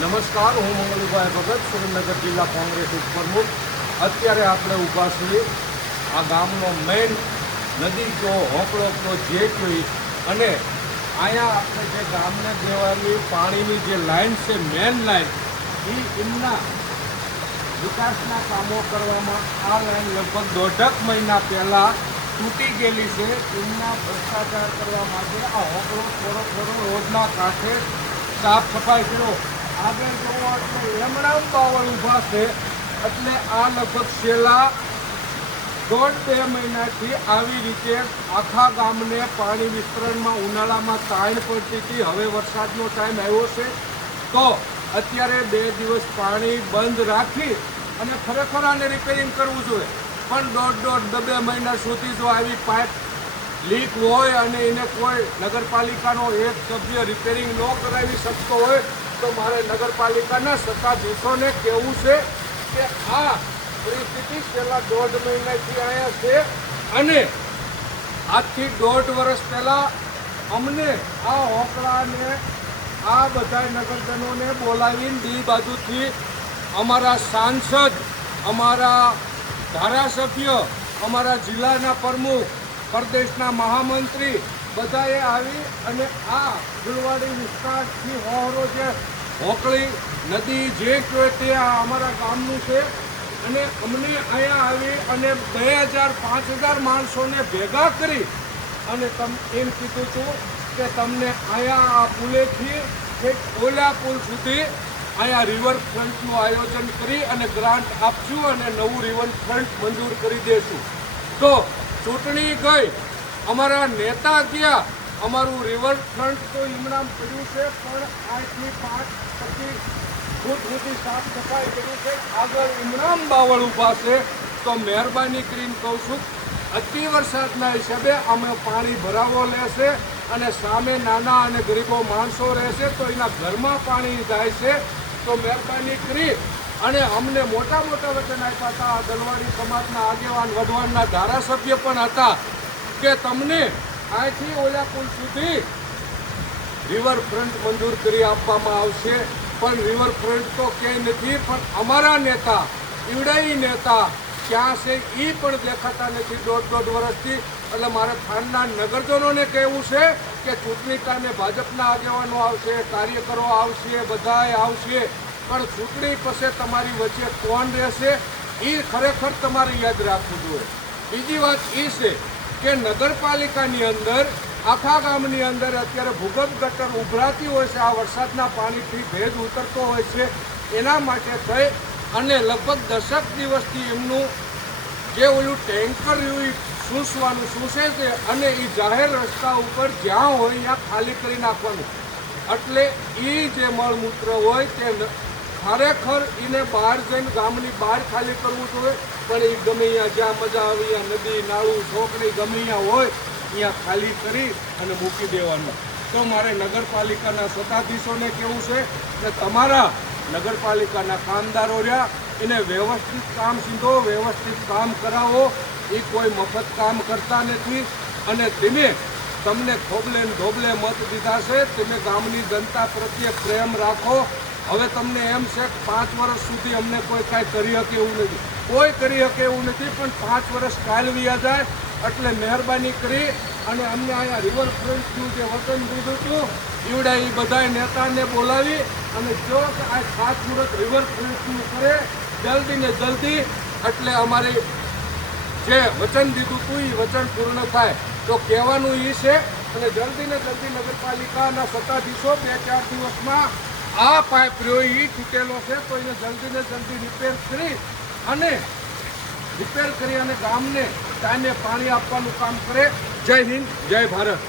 નમસ્કાર, હું મંગલુભાઈ ભગત, સુરેન્દ્રનગર જિલ્લા કોંગ્રેસ ઉપપ્રમુખ. અત્યારે આપણે ઊભા છીએ આ ગામનો મેઇન નદી જો હોકળો તો જે જોઈ અને અહીંયા આપણે જે ગામને દેવાની પાણીની જે લાઈન છે, મેઇન લાઈન, એમના વિકાસના કામો કરવામાં આ લાઈન લગભગ 1.5 મહિના પહેલાં તૂટી ગયેલી છે. એમના ભ્રષ્ટાચાર કરવા માટે આ હોકળો થોડો રોડના કાંઠે સાફ સફાઈ કર્યો. આગળ જોવો એટલે એમણામ બાવળ ઊભા છે. એટલે આ લગભગ છેલ્લા 1.5-2 મહિનાથી આવી રીતે આખા ગામને પાણી વિસ્તરણમાં ઉનાળામાં તાણ પડતી હતી. હવે વરસાદનો ટાઈમ આવ્યો છે તો અત્યારે 2 દિવસ પાણી બંધ રાખી અને ખરેખર આને રિપેરિંગ કરવું જોઈએ. પણ 1.5-2 મહિના સુધી જો આવી પાઇપ લીક હોય અને એને કોઈ નગરપાલિકાનો એક સભ્ય રિપેરિંગ ન કરાવી શકતો હોય તો મારે નગરપાલિકાના સત્તાધીશોને કહેવું છે કે આ પરિસ્થિતિ છેલ્લા 1.5 મહિનાથી અહીંયા છે અને આજથી 1.5 વર્ષ પહેલાં અમને આ હોકળાને આ બધા નગરજનોને બોલાવીને દી બાજુથી અમારા સાંસદ, અમારા ધારાસભ્ય, અમારા જિલ્લાના પ્રમુખ, પ્રદેશના મહામંત્રી બધાએ આવી અને આ ફૂલવાડી વિસ્તારથી હોહરો જે હોકળી નદી જે જોઈએ તે આ અમારા ગામનું છે અને અમને અહીંયા આવી અને 2000-5000 માણસોને ભેગા કરી અને એમ કીધું હતું કે તમને અહીંયા આ પુલેથી એક ઓલા પુલ સુધી અહીંયા રિવરફ્રન્ટનું આયોજન કરી અને ગ્રાન્ટ આપશું અને નવું રિવરફ્રન્ટ મંજૂર કરી દેશું. તો ચૂંટણી ગઈ, અમારા નેતા ગયા, અમારું રિવરફ્રન્ટ તો ઇમનામ પડ્યું છે પણ 8-5 ફૂટ સુધી સાફ સફાઈ કર્યું છે. આગળ ઇમનામ બાવળ ઊભા છે. તો મહેરબાની કરીને કહું છું, અતિ વરસાદના હિસાબે અમે પાણી ભરાવો લેશે અને સામે નાના અને ગરીબો માણસો રહેશે તો એના ઘરમાં પાણી જાય છે. તો મહેરબાની કરી અને અમને મોટા વચન આપ્યા હતા. દલવાડી સમાજના આગેવાન વઢવાણના ધારાસભ્ય પણ હતા કે તમને અહીંથી ઓલા પુલ સુધી રિવરફ્રન્ટ મંજૂર કરી આપવામાં આવશે. પણ રિવરફ્રન્ટ તો ક્યાંય નથી. પણ અમારા નેતા, ઈવડાઈ નેતા ક્યાં છે એ પણ દેખાતા નથી 1.5 વર્ષથી. એટલે મારે થાનના નગરજનોને કહેવું છે કે ચૂંટણી ટાઈમે ભાજપના આગેવાનો આવશે, કાર્યકરો આવશે, બધાએ આવશે, પણ ચૂંટણી પછી તમારી વચ્ચે કોણ રહેશે એ ખરેખર તમારે યાદ રાખવું જોઈએ. બીજી વાત એ છે કે નગરપાલિકાની અંદર આખા ગામની અંદર અત્યારે ભૂગર્ભ ગટર ઉભરાતી હોય છે. આ વરસાદના પાણીથી ભેજ ઉતરતો હોય છે. એના માટે થઈ અને લગભગ 10 દિવસથી એમનું જે ઓલું ટેન્કર સૂસવાનું સૂસે છે અને એ જાહેર રસ્તા ઉપર જ્યાં હોય ત્યાં ખાલી કરી નાખવાનું. એટલે એ જે મળમૂત્ર હોય તે ખરેખર એને બહાર જઈને ગામની બહાર ખાલી કરવું જોઈએ. પણ એ ગમે ત્યાં જ્યાં મજા આવે ત્યાં નદી, નાળું, ચોકડી ગમે ત્યાં હોય ત્યાં ખાલી કરી અને મૂકી દેવાનું. તો મારે નગરપાલિકાના સત્તાધીશોને કહેવું છે કે તમારા નગરપાલિકાના કામદારો રહ્યા એને વ્યવસ્થિત કામ સીધો, વ્યવસ્થિત કામ કરાવો. એ કોઈ મફત કામ કરતા નથી અને તમને ધોબલે ધોબલે મત દીધા છે. તમે ગામની જનતા પ્રત્યે પ્રેમ રાખો. હવે તમને એમ છે કે 5 વર્ષ સુધી અમને કોઈ કાંઈ કરી શકે એવું નથી. કોઈ કરી શકે એવું નથી. પણ 5 વર્ષ કાલ વ્યા જાય એટલે મહેરબાની કરી અને અમને અહીંયા રિવરફ્રન્ટનું જે વચન દીધું હતું એવડા એ બધા નેતાને બોલાવી અને જો કે આ ખાસ મુહૂર્ત રિવરફ્રન્ટનું કરે જલ્દી ને જલ્દી એટલે અમારે જે વચન દીધું હતું એ વચન પૂર્ણ થાય. તો કહેવાનું એ છે અને જલ્દી ને જલ્દી નગરપાલિકાના સત્તાધીશો 2-4 દિવસમાં આ પાઇપ રહ્યો એ તૂટેલો છે તો એને જલ્દી ને જલ્દી રિપેર કરી અને ગામને ટાઈમે પાણી આપવાનું કામ કરે. જય હિન્દ, જય ભારત.